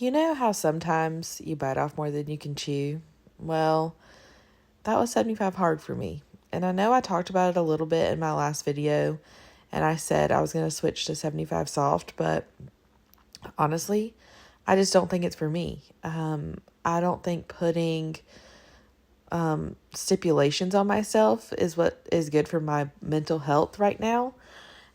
You know how sometimes you bite off more than you can chew? Well, that was 75 hard for me. And I know I talked about it a little bit in my last video, and I said I was going to switch to 75 soft, but honestly, I just don't think it's for me. I don't think putting stipulations on myself is what is good for my mental health right now.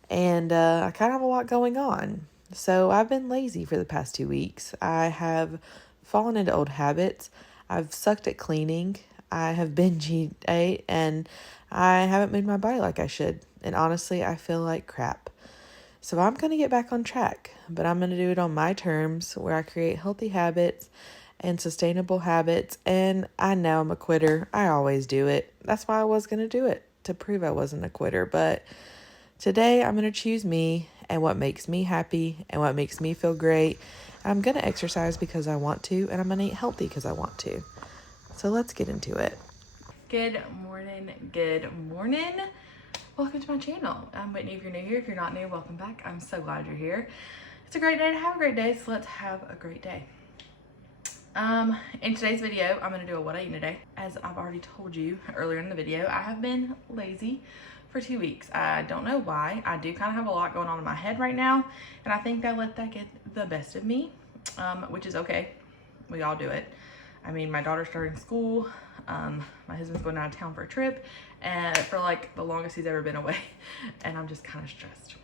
And I kind of have a lot going on. So I've been lazy for the past 2 weeks. I have fallen into old habits. I've sucked at cleaning. I have binge ate, and I haven't moved my body like I should. And honestly, I feel like crap. So I'm going to get back on track, but I'm going to do it on my terms where I create healthy habits and sustainable habits. And I know I'm a quitter. I always do it. That's why I was going to do it, to prove I wasn't a quitter. But today I'm going to choose me and what makes me happy and what makes me feel great. I'm going to exercise because I want to, and I'm going to eat healthy because I want to. So let's get into it. Good morning. Good morning. Welcome to my channel. I'm Whitney if you're new here. If you're not new, welcome back. I'm so glad you're here. It's a great day to have a great day, so let's have a great day. In today's video, I'm going to do a what I eat in a day. As I've already told you earlier in the video, I have been lazy for 2 weeks. I don't know why. I do kind of have a lot going on in my head right now, and I think I let that get the best of me, which is okay. We all do it. I mean, my daughter's starting school. My husband's going out of town for a trip, and for like the longest he's ever been away, and I'm just kind of stressed.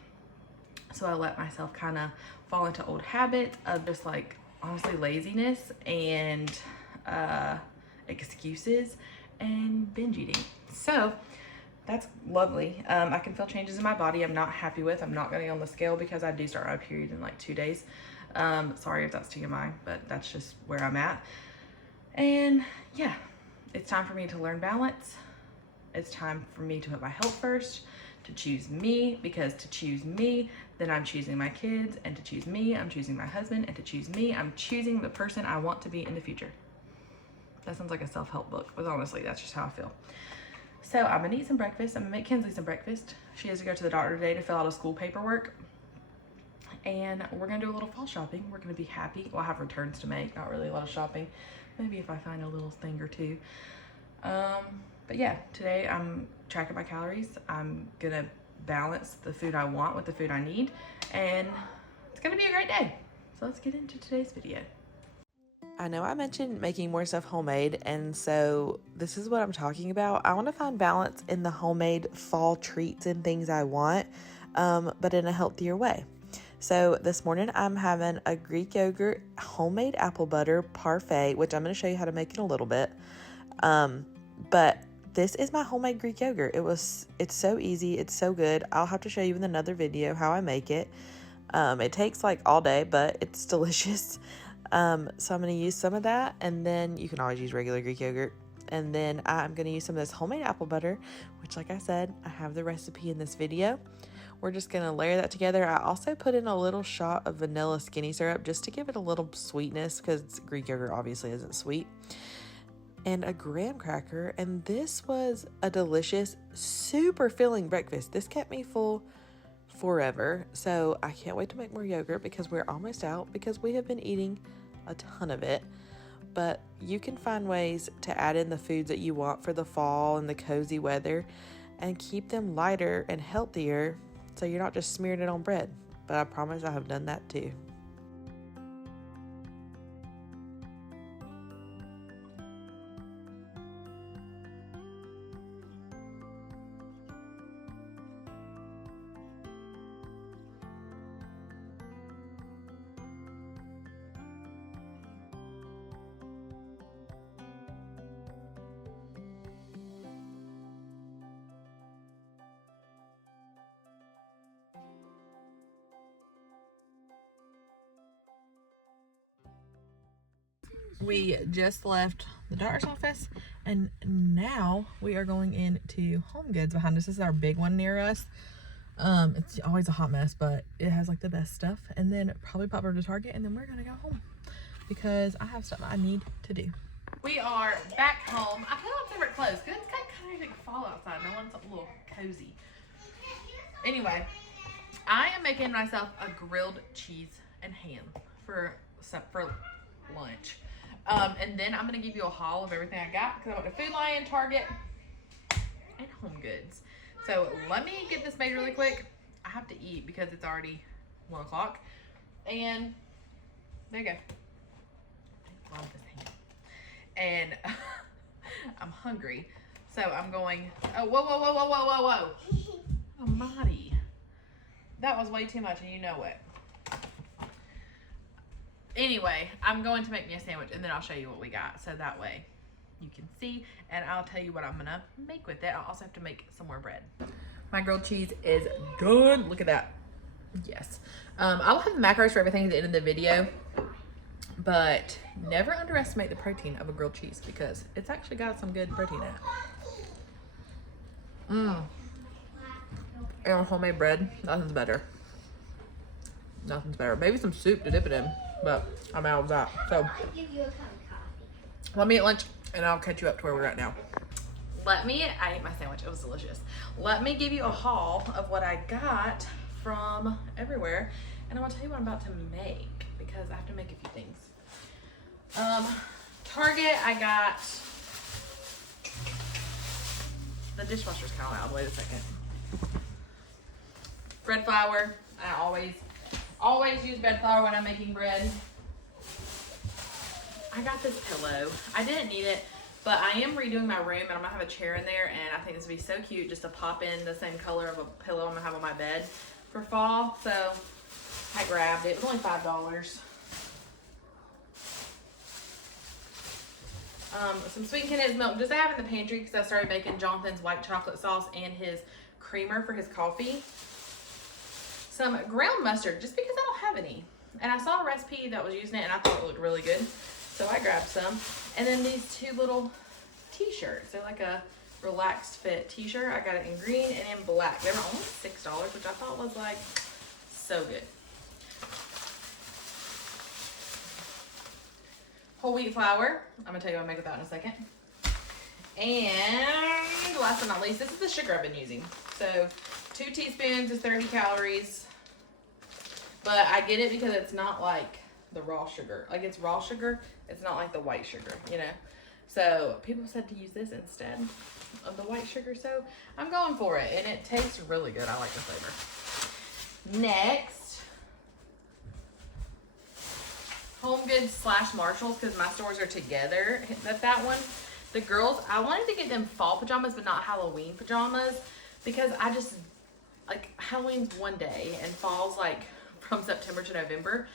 So I let myself kind of fall into old habits of just like honestly laziness and excuses and binge eating. So that's lovely. I can feel changes in my body I'm not happy with. I'm not going to go on the scale because I do start my period in like 2 days. Sorry if that's TMI, but that's just where I'm at. And yeah, it's time for me to learn balance. It's time for me to put my health first, to choose me, because to choose me, then I'm choosing my kids, and to choose me, I'm choosing my husband, and to choose me, I'm choosing the person I want to be in the future. That sounds like a self-help book, but honestly, that's just how I feel. So I'm gonna eat some breakfast. I'm gonna make Kinsley some breakfast. She has to go to the doctor today to fill out a school paperwork. And we're gonna do a little fall shopping. We're gonna be happy. Well, I have returns to make, not really a lot of shopping. Maybe if I find a little thing or two. But yeah, today I'm tracking my calories. I'm gonna balance the food I want with the food I need, and it's gonna be a great day. So let's get into today's video. I know I mentioned making more stuff homemade, and so this is what I'm talking about. I want to find balance in the homemade fall treats and things I want, but in a healthier way. So this morning I'm having a Greek yogurt homemade apple butter parfait, which I'm going to show you how to make in a little bit. But this is my homemade Greek yogurt. It's so easy. It's so good. I'll have to show you in another video how I make it. It takes like all day, but it's delicious. So I'm going to use some of that, and then you can always use regular Greek yogurt. And then I'm going to use some of this homemade apple butter, which like I said, I have the recipe in this video. We're just going to layer that together. I also put in a little shot of vanilla skinny syrup just to give it a little sweetness, because Greek yogurt obviously isn't sweet. And a graham cracker. And this was a delicious, super filling breakfast. This kept me full forever. So I can't wait to make more yogurt because we're almost out, because we have been eating a ton of it. But you can find ways to add in the foods that you want for the fall and the cozy weather and keep them lighter and healthier, so you're not just smearing it on bread. But I promise I have done that too. We just left the doctor's office, and now we are going into Home Goods behind us. This is our big one near us. It's always a hot mess, but it has like the best stuff. And then probably pop over to Target, and then we're gonna go home because I have stuff I need to do. We are back home. I feel like favorite clothes because it's kind of like fall outside. No one's a little cozy. Anyway, I am making myself a grilled cheese and ham for for lunch. And then I'm gonna give you a haul of everything I got because I went to Food Lion, Target, and Home Goods. So let me get this made really quick. I have to eat because it's already 1 o'clock. And there you go. I love this hand. And I'm hungry. So I'm going, oh, whoa. Oh, Marty. That was way too much and you know it. Anyway, I'm going to make me a sandwich and then I'll show you what we got. So that way you can see and I'll tell you what I'm gonna make with it. I'll also have to make some more bread. My grilled cheese is done. Look at that. Yes. I'll have the macros for everything at the end of the video, but never underestimate the protein of a grilled cheese because it's actually got some good protein in it. And homemade bread, nothing's better. Nothing's better. Maybe some soup to dip it in, but I'm out of that. So let me eat lunch and I'll catch you up to where we're at now. I ate my sandwich, it was delicious. Let me give you a haul of what I got from everywhere and I'm gonna tell you what I'm about to make because I have to make a few things. Target, I got, the dishwasher's kind of loud, wait a second. Bread flour, I always use bread flour when I'm making bread. I got this pillow. I didn't need it, but I am redoing my room and I'm gonna have a chair in there and I think this would be so cute just to pop in the same color of a pillow I'm gonna have on my bed for fall. So I grabbed it. It was only $5. Some sweet condensed milk just to have in the pantry because I started making Jonathan's white chocolate sauce and his creamer for his coffee. Some ground mustard just because I don't have any. And I saw a recipe that was using it and I thought it looked really good. So I grabbed some. And then these two little t-shirts. They're like a relaxed fit t-shirt. I got it in green and in black. They were only $6, which I thought was like so good. Whole wheat flour. I'm gonna tell you what I make with that in a second. And last but not least, this is the sugar I've been using. So 2 teaspoons is 30 calories. But I get it because it's not like the raw sugar. Like it's raw sugar, it's not like the white sugar, you know? So people said to use this instead of the white sugar, so I'm going for it. And it tastes really good. I like the flavor. Next, Home Goods / Marshalls, because my stores are together. That one. The girls, I wanted to get them fall pajamas, but not Halloween pajamas, because I just, like, Halloween's one day and fall's like from September to November.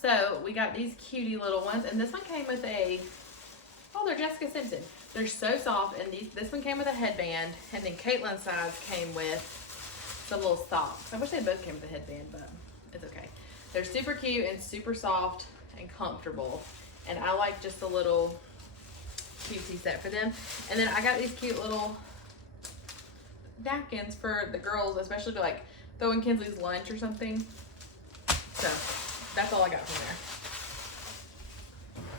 So we got these cutie little ones, and this one came with a, oh, they're Jessica Simpson. They're so soft, and this one came with a headband, and then Caitlin's size came with some little socks. I wish they both came with a headband, but it's okay. They're super cute and super soft and comfortable, and I like just a little cutesy set for them. And then I got these cute little napkins for the girls, especially to like throw in Kinsley's lunch or something. So that's all I got from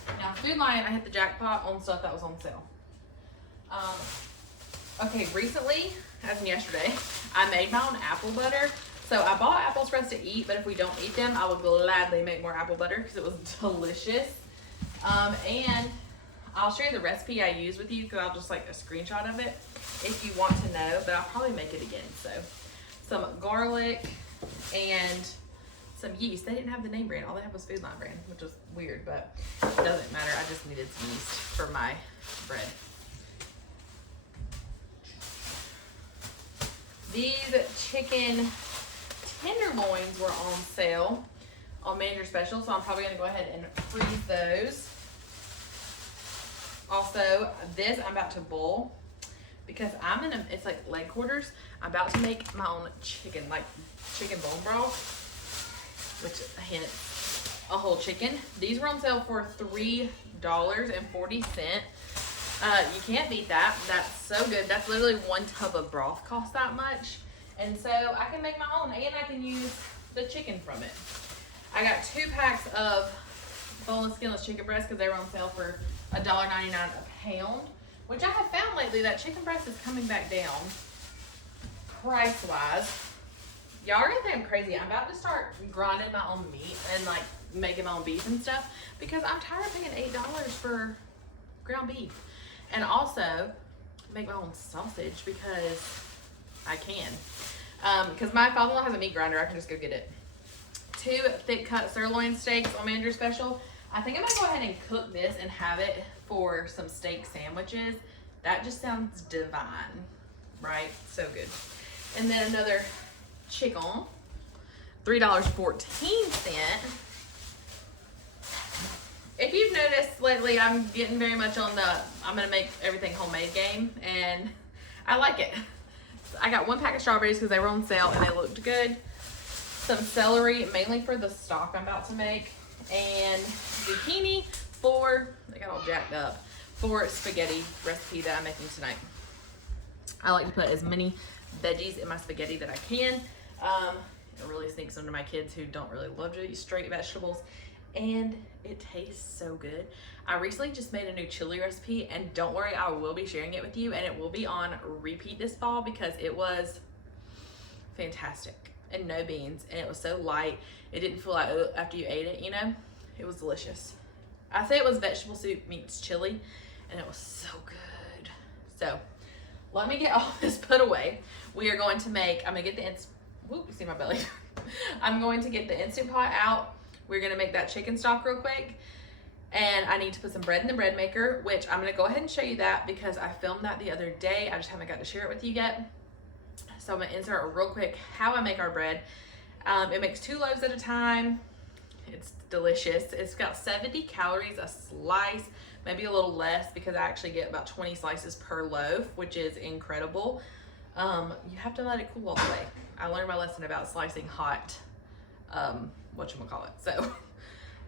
there. Now Food Lion, I hit the jackpot on stuff that was on sale. Okay, recently, as in yesterday, I made my own apple butter. So I bought apples for us to eat, but if we don't eat them, I would gladly make more apple butter because it was delicious. And I'll share the recipe I use with you because I'll just like a screenshot of it if you want to know, but I'll probably make it again. So some garlic and some yeast. They didn't have the name brand. All they had was Food Line brand, which was weird, but it doesn't matter. I just needed some yeast for my bread. These chicken tenderloins were on sale on Manager Special, so I'm probably going to go ahead and freeze those. Also, this I'm about to boil because I'm in it's like leg quarters. I'm about to make my own chicken, like chicken bone broth, which hint, a whole chicken. These were on sale for $3.40. You can't beat that. That's so good. That's literally 1 tub of broth costs that much. And so I can make my own and I can use the chicken from it. I got 2 packs of boneless, skinless chicken breasts because they were on sale for $1.99 a pound, which I have found lately that chicken breast is coming back down price-wise. Y'all are gonna think I'm crazy. I'm about to start grinding my own meat and like making my own beef and stuff, because I'm tired of paying $8 for ground beef. And also make my own sausage because I can. Because my father-in-law has a meat grinder, I can just go get it. 2 thick cut sirloin steaks on Manager Special. I think I'm gonna go ahead and cook this and have it for some steak sandwiches. That just sounds divine, right? So good. And then another chicken, $3.14. If you've noticed lately, I'm getting very much on the I'm gonna make everything homemade game, and I like it. I got 1 pack of strawberries because they were on sale and they looked good. Some celery, mainly for the stock I'm about to make, and zucchini for, they got all jacked up, for spaghetti recipe that I'm making tonight. I like to put as many veggies in my spaghetti that I can. It really sneaks into my kids who don't really love to eat straight vegetables, and it tastes so good. I recently just made a new chili recipe, and don't worry, I will be sharing it with you, and it will be on repeat this fall because it was fantastic. And no beans, and it was so light, it didn't feel like after you ate it, you know. It was delicious. I say it was vegetable soup meets chili, and it was so good. So let me get all this put away. We are going to make, I'm gonna get the whoop, you see my belly. I'm going to get the Instant Pot out. We're gonna make that chicken stock real quick, and I need to put some bread in the bread maker, which I'm gonna go ahead and show you that because I filmed that the other day. I just haven't got to share it with you yet. So I'm gonna insert real quick how I make our bread. It makes 2 loaves at a time. It's delicious. It's got 70 calories a slice, maybe a little less because I actually get about 20 slices per loaf, which is incredible. You have to let it cool all the way. I learned my lesson about slicing hot, whatchamacallit, so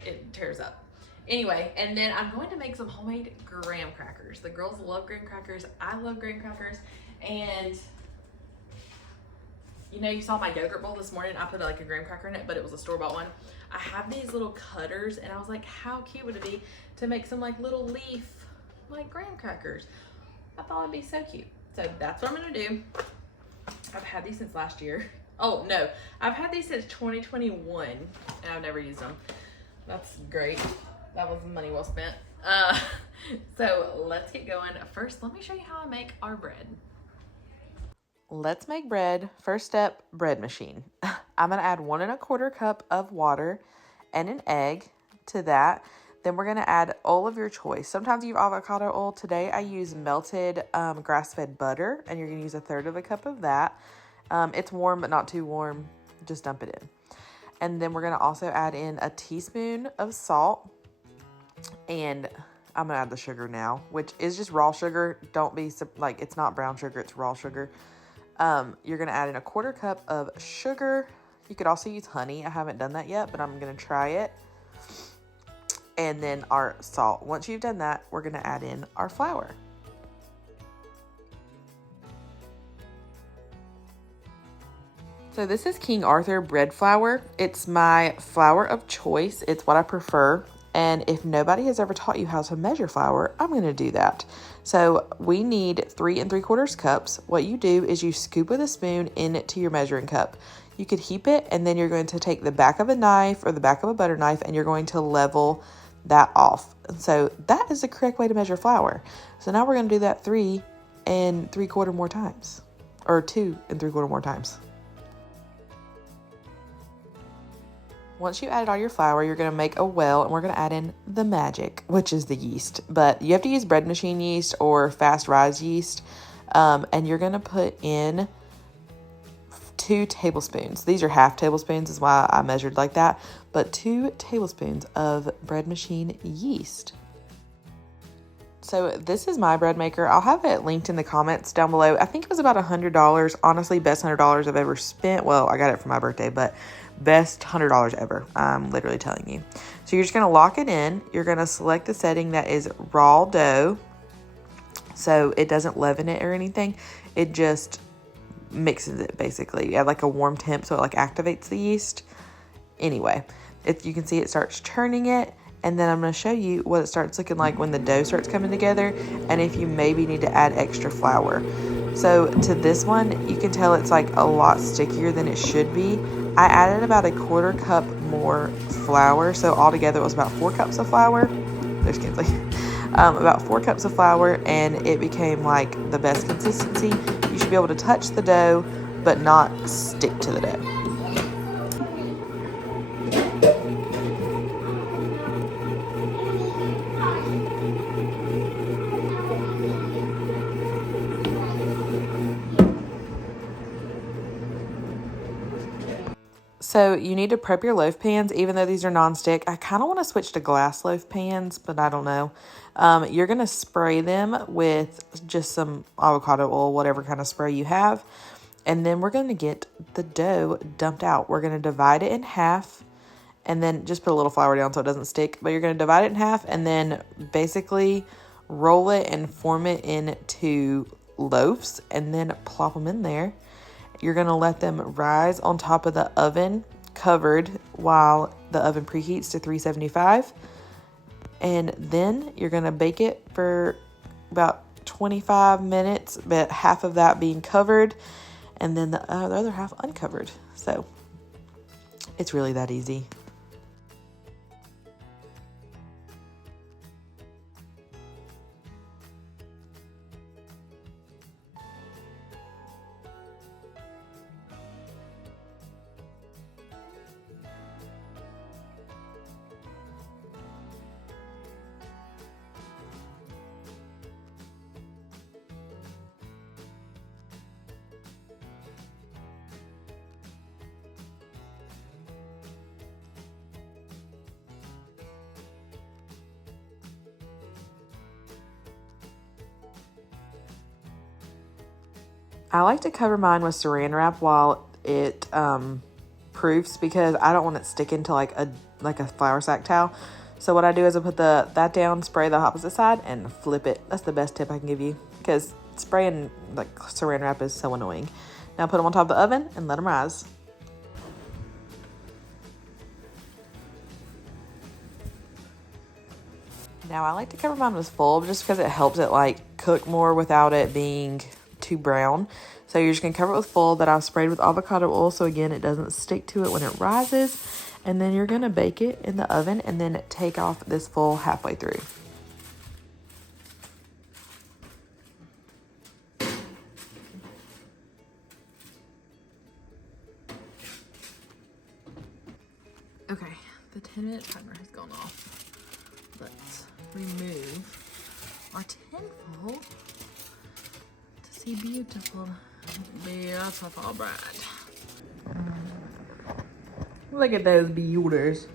it tears up. Anyway, and then I'm going to make some homemade graham crackers. The girls love graham crackers. I love graham crackers, and you know, you saw my yogurt bowl this morning. I put like a graham cracker in it, but it was a store-bought one. I have these little cutters, and I was like, how cute would it be to make some like little leaf, like graham crackers? I thought it'd be so cute. So that's what I'm gonna do. I've had these since last year. Oh no, I've had these since 2021, and I've never used them. That's great. That was money well spent. So let's get going. First, let me show you how I make our bread. Let's make bread. First step, bread machine. I'm going to add 1 1/4 cup of water and an egg to that. Then we're going to add oil of your choice. Sometimes you use avocado oil. Today I use melted grass-fed butter, and you're going to use 1/3 cup of that. It's warm, but not too warm. Just dump it in. And then we're going to also add in a teaspoon of salt, and I'm going to add the sugar now, which is just raw sugar. Don't be like, it's not brown sugar, it's raw sugar. You're going to add in 1/4 cup of sugar. You could also use honey. I haven't done that yet, but I'm going to try it. And then our salt. Once you've done that, we're going to add in our flour. So this is King Arthur bread flour. It's my flour of choice. It's what I prefer. And if nobody has ever taught you how to measure flour, I'm going to do that. So we need 3 3/4 cups. What you do is you scoop with a spoon into your measuring cup. You could heap it, and then you're going to take the back of a knife or the back of a butter knife, and you're going to level that off. So that is the correct way to measure flour. So now we're going to do that 3 3/4 more times, or 2 3/4 more times. Once you added all your flour, you're going to make a well, and we're going to add in the magic, which is the yeast. But you have to use bread machine yeast or fast rise yeast. And you're going to put in 2 tablespoons. These are half tablespoons, is why I measured like that. But 2 tablespoons of bread machine yeast. So this is my bread maker. I'll have it linked in the comments down below. I think it was about $100. Honestly, best $100 I've ever spent. Well, I got it for my birthday, but best $100 ever. I'm literally telling you. So you're just going to lock it in. You're going to select the setting that is raw dough. So it doesn't leaven it or anything. It just mixes it basically at like a warm temp, so it like activates the yeast. Anyway, if you can see, it starts churning it. And then I'm going to show you what it starts looking like when the dough starts coming together, and if you maybe need to add extra flour. So to this one, you can tell it's like a lot stickier than it should be. I added about a 1/4 cup more flour. So altogether it was about 4 cups of flour. There's Kinsley. About 4 cups of flour, and it became like the best consistency. You should be able to touch the dough, but not stick to the dough. So you need to prep your loaf pans, even though these are nonstick. I kind of want to switch to glass loaf pans, but I don't know. You're going to spray them with just some avocado oil, whatever kind of spray you have. And then we're going to get the dough dumped out. We're going to divide it in half and then just put a little flour down so it doesn't stick. But you're going to divide it in half and then basically roll it and form it into loaves and then plop them in there. You're going to let them rise on top of the oven covered while the oven preheats to 375. And then you're going to bake it for about 25 minutes, but half of that being covered and then the other half uncovered. So it's really that easy. I like to cover mine with saran wrap while it proofs because I don't want it sticking to like a flour sack towel. So what I do is I put that down, spray the opposite side, and flip it. That's the best tip I can give you because spraying like saran wrap is so annoying. Now put them on top of the oven and let them rise. Now I like to cover mine with full just because it helps it like cook more without it being too brown. So you're just gonna cover it with full that I've sprayed with avocado oil so again it doesn't stick to it when it rises. And then you're gonna bake it in the oven and then take off this full halfway through. Okay, the 10-minute timer has gone off. Let's remove our tin foil to see beautiful bread. Look at those beauties.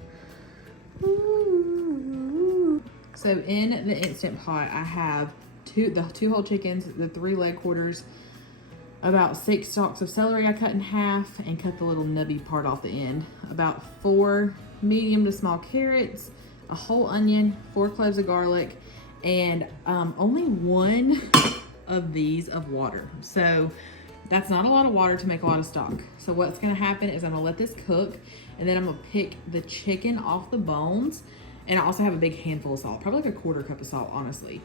So in the Instant Pot, I have the 2 whole chickens, the 3 leg quarters, about 6 stalks of celery I cut in half and cut the little nubby part off the end, about 4 medium to small carrots, a whole onion, 4 cloves of garlic, and only 1 of these of water. So that's not a lot of water to make a lot of stock. So what's gonna happen is I'm gonna let this cook and then I'm gonna pick the chicken off the bones. And I also have a big handful of salt, probably like a 1/4 cup of salt, honestly.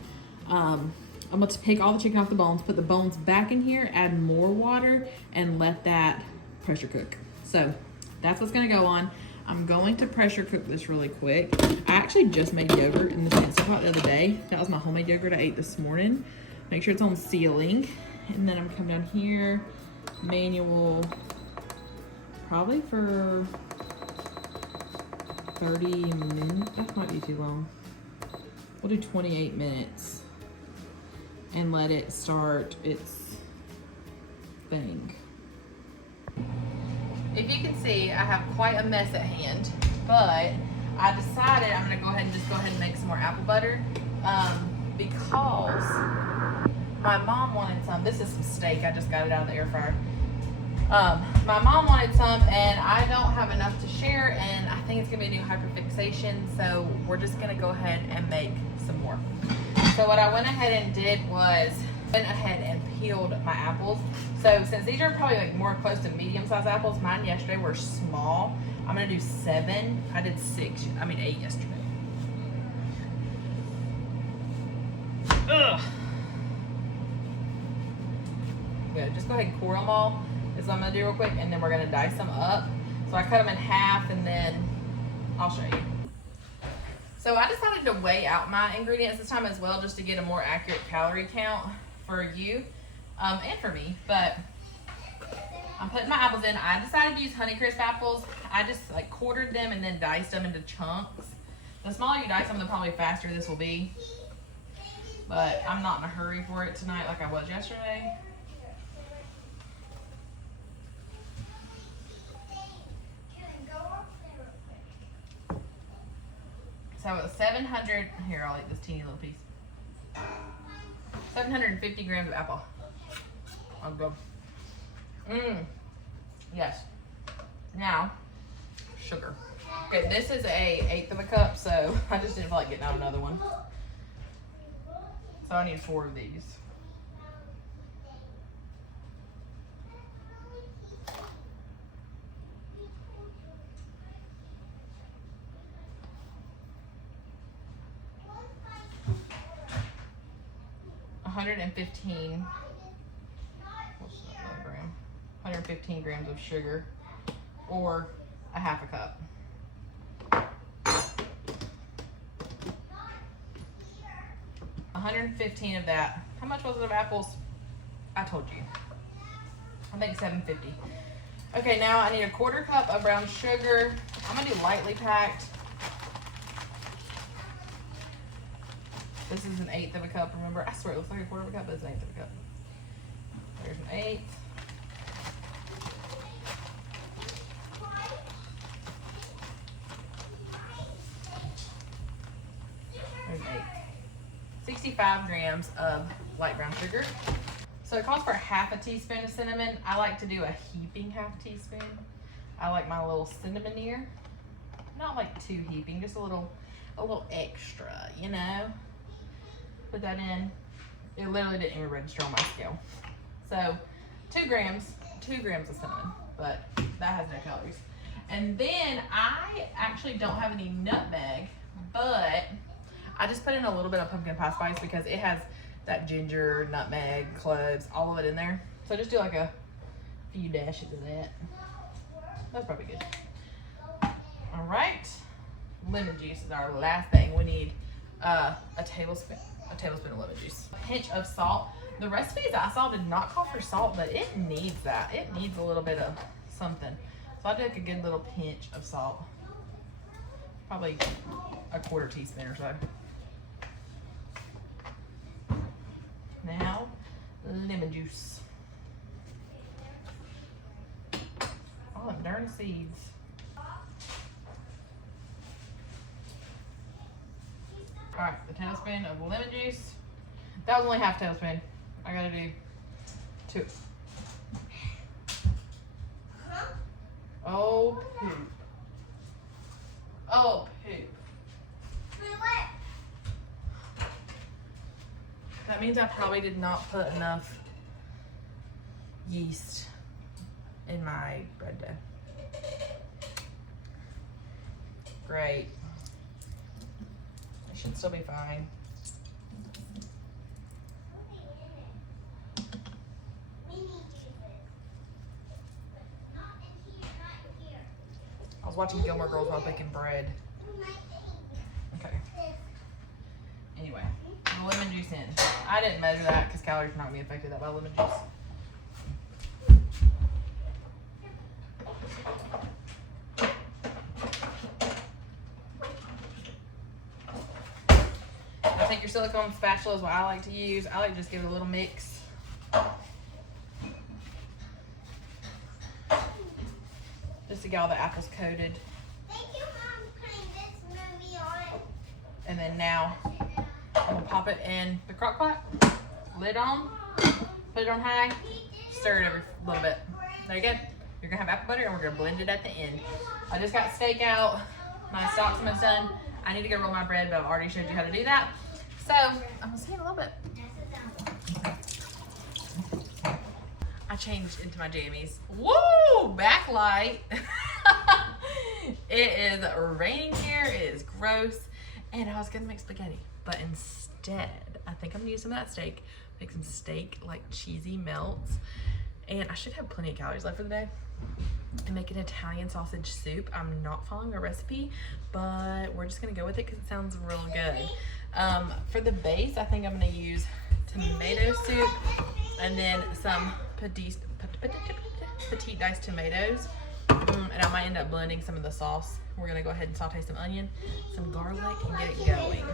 I'm gonna pick all the chicken off the bones, put the bones back in here, add more water, and let that pressure cook. So that's what's gonna go on. I'm going to pressure cook this really quick. I actually just made yogurt in the Instant Pot the other day. That was my homemade yogurt I ate this morning. Make sure it's on sealing. And then I'm gonna come down here, manual, probably for 30 minutes. That might be too long. We'll do 28 minutes and let it start its thing. If you can see, I have quite a mess at hand, but I decided I'm gonna go ahead and make some more apple butter because my mom wanted some. This is some steak. I just got it out of the air fryer. My mom wanted some and I don't have enough to share and I think it's gonna be a new hyperfixation, so we're just gonna go ahead and make some more. So what I went ahead and did was peeled my apples. So since these are probably like more close to medium-sized apples, mine yesterday were small. I'm gonna do 7. I did 8 yesterday. Ugh. just go ahead and core them all. That's what I'm gonna do real quick, and then we're gonna dice them up. So I cut them in half, and then I'll show you. So I decided to weigh out my ingredients this time as well, just to get a more accurate calorie count for you and for me. But I'm putting my apples in. I decided to use Honeycrisp apples. I just like quartered them and then diced them into chunks. The smaller you dice them, the probably faster this will be. But I'm not in a hurry for it tonight like I was yesterday. So it's 700, here I'll eat this teeny little piece. 750 grams of apple. I'll go. Yes. Now, sugar. Okay, this is a 1/8 of a cup, so I just didn't feel like getting out another one. So I need 4 of these. What's that gram? 115 grams of sugar, or a 1/2 cup. $115 of that. How much was it of apples? I told you. I think $7.50. Okay, now I need a 1/4 cup of brown sugar. I'm gonna do lightly packed. This is an 1/8 of a cup, remember? I swear it looks like a 1/4 of a cup, but it's an 1/8 of a cup. There's an 1/8. There's an 1/8. 65 grams of light brown sugar. So it calls for 1/2 teaspoon of cinnamon. I like to do a heaping 1/2 teaspoon. I like my little cinnamon here. Not like too heaping, just a little extra, you know? Put that in. It literally didn't even register on my scale. So 2 grams of cinnamon, but that has no calories. And then I actually don't have any nutmeg, but I just put in a little bit of pumpkin pie spice because it has that ginger, nutmeg, cloves, all of it in there. So just do like a few dashes of that. That's probably good. All right, lemon juice is our last thing. We need a tablespoon of lemon juice. A pinch of salt. The recipes I saw did not call for salt, but it needs that. It needs a little bit of something. So I'll do like a good little pinch of salt. Probably a 1/4 teaspoon or so. Now, lemon juice. All them darn seeds. All right, the tablespoon of lemon juice. That was only 1/2 tablespoon. I gotta do 2. Oh, poop. Oh, poop. That means I probably did not put enough yeast in my bread dough. Great. It should still be fine. I was watching Gilmore Girls while baking bread. Okay. Anyway, the lemon juice in. I didn't measure that because calories are not going to be affected by lemon juice. Now take your silicone spatula is what I like to use. I like to just give it a little mix. Just to get all the apples coated. Thank you, Mom, for putting this movie on. And then now I'm gonna pop it in the crock pot, lid on, put it on high, stir it every little bit. There you go. You're gonna have apple butter and we're gonna blend it at the end. I just got steak out, my stock's almost done. I need to go roll my bread, but I've already showed you how to do that. So I'm gonna see it a little bit. I changed into my jammies. Woo! Backlight. It is raining here. It is gross. And I was gonna make spaghetti, but instead, I think I'm gonna use some of that steak, make some steak like cheesy melts, And I should have plenty of calories left for the day. And make an Italian sausage soup. I'm not following a recipe, but we're just gonna go with it because it sounds real good. For the base, I think I'm gonna use tomato soup and then some petite diced tomatoes. And I might end up blending some of the sauce. We're gonna go ahead and saute some onion, some garlic, and get it going.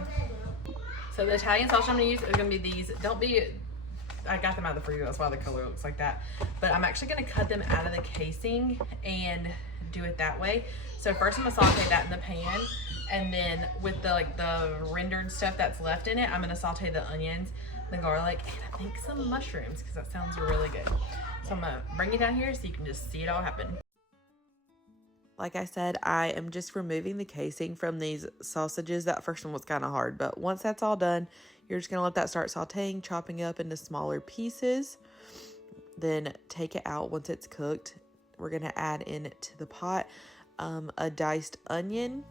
So the Italian sauce I'm gonna use is gonna be these. I got them out of the freezer, that's why the color looks like that. But I'm actually gonna cut them out of the casing and do it that way. So first I'm gonna saute that in the pan, and then with the rendered stuff that's left in it, I'm gonna saute the onions, the garlic, and I think some mushrooms, because that sounds really good. So I'm gonna bring it down here so you can just see it all happen. Like I said, I am just removing the casing from these sausages. That first one was kind of hard, but once that's all done, you're just going to let that start sauteing, chopping up into smaller pieces. Then take it out once it's cooked. We're going to add in to the pot a diced onion,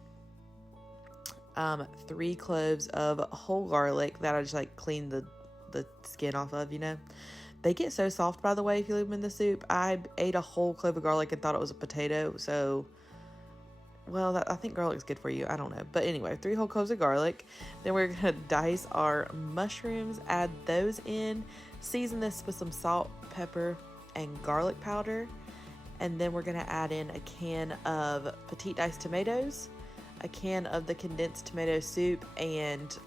3 cloves of whole garlic that I just like cleaned the skin off of, you know. They get so soft, by the way, if you leave them in the soup. I ate a whole clove of garlic and thought it was a potato, so... Well, I think garlic is good for you. I don't know. But anyway, 3 whole cloves of garlic. Then we're going to dice our mushrooms, add those in, season this with some salt, pepper, and garlic powder. And then we're going to add in a can of petite diced tomatoes, a can of the condensed tomato soup, and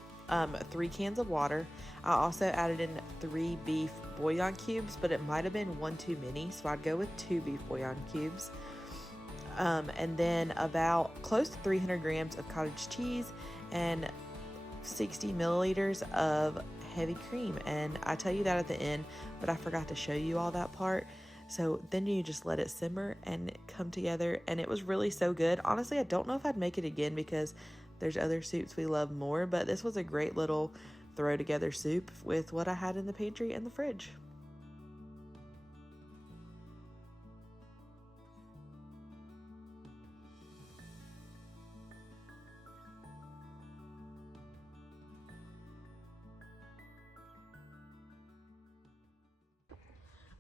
3 cans of water. I also added in 3 beef bouillon cubes, but it might have been 1 too many, so I'd go with 2 beef bouillon cubes. And then about close to 300 grams of cottage cheese and 60 milliliters of heavy cream. And I tell you that at the end, but I forgot to show you all that part. So then you just let it simmer and come together, and it was really so good. Honestly, I don't know if I'd make it again because there's other soups we love more, but this was a great little throw together soup with what I had in the pantry and the fridge.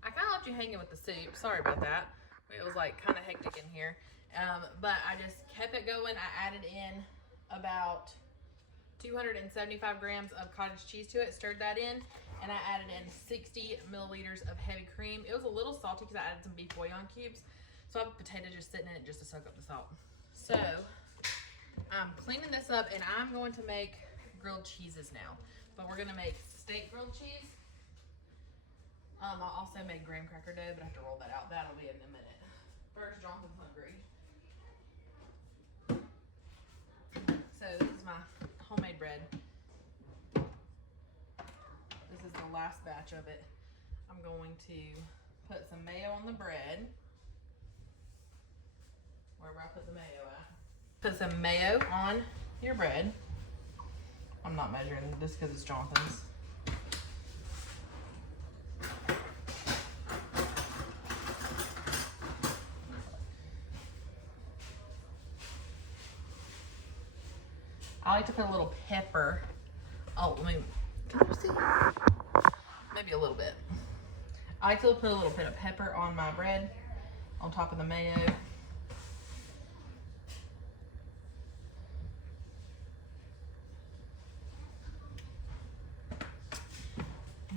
I kind of left you hanging with the soup. Sorry about that. It was like kind of hectic in here. But I just kept it going. I added in about 275 grams of cottage cheese to it, stirred that in, and I added in 60 milliliters of heavy cream. It was a little salty because I added some beef bouillon cubes. So I have a potato just sitting in it just to soak up the salt. So I'm cleaning this up, and I'm going to make grilled cheeses now. But we're gonna make steak grilled cheese. I'll also make graham cracker dough, but I have to roll that out. That'll be in a minute. First, Jonathan's hungry. So this is my homemade bread. This is the last batch of it. I'm going to put some mayo on the bread. Wherever I put the mayo at. Put some mayo on your bread. I'm not measuring this because it's Jonathan's. I like to put a little pepper. Oh, let me, can you see? Maybe a little bit. I like to put a little bit of pepper on my bread, on top of the mayo.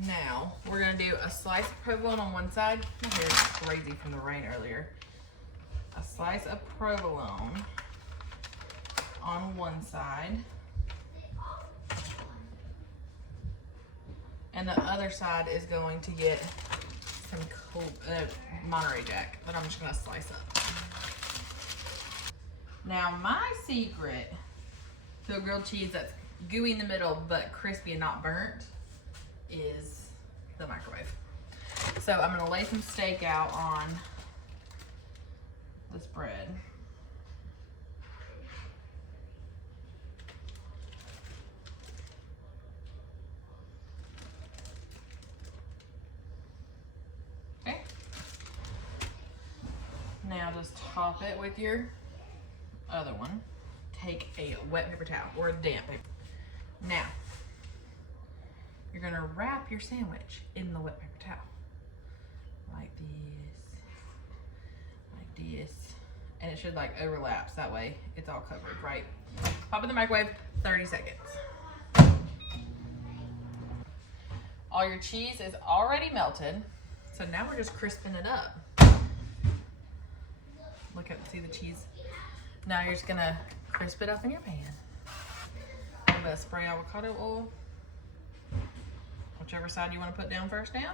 Now, we're gonna do a slice of provolone on one side. My hair is crazy from the rain earlier. A slice of provolone on one side, and the other side is going to get some Monterey Jack that I'm just gonna slice up. Now my secret to a grilled cheese that's gooey in the middle but crispy and not burnt is the microwave. So I'm gonna lay some steak out on this bread. Now just top it with your other one. Take a wet paper towel or a damp paper. Now, you're gonna wrap your sandwich in the wet paper towel. like this, and it should like overlap, so that way it's all covered, right? Pop in the microwave, 30 seconds. All your cheese is already melted, so now we're just crisping it up. Look at, see the cheese? Now you're just gonna crisp it up in your pan. A little bit of spray avocado oil. Whichever side you want to put down first down.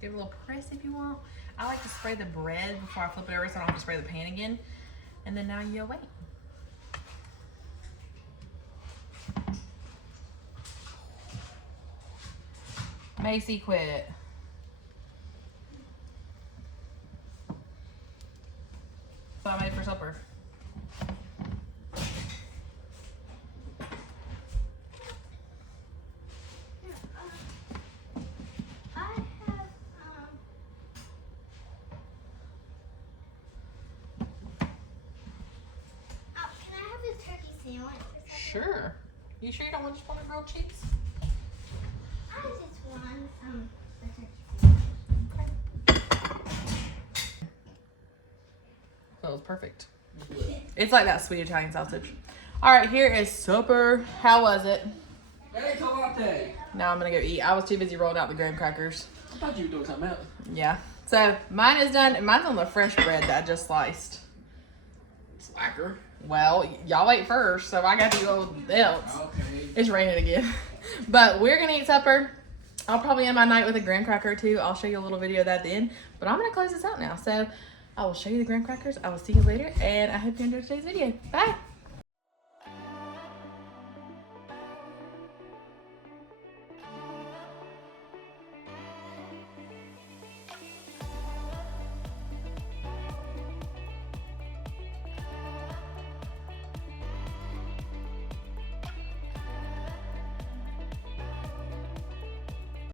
Give it a little press if you want. I like to spray the bread before I flip it over so I don't have to spray the pan again. And then now you wait. Macy, quit. What I made for supper. Sure. You sure you don't just want a grilled cheese? I just want a turkey That was perfect. It's like that sweet Italian sausage. All right, here is supper. How was it? Hey, latte. Now I'm gonna go eat. I was too busy rolling out the graham crackers. I thought you were doing something else. Yeah. So mine is done, and mine's on the fresh bread that I just sliced. Slacker. Well, y'all ate first, so I got to go else. Okay. It's raining again. But we're gonna eat supper. I'll probably end my night with a graham cracker too. I'll show you a little video of that at the end. But I'm gonna close this out now. So I will show you the graham crackers. I will see you later, and I hope you enjoyed today's video. Bye.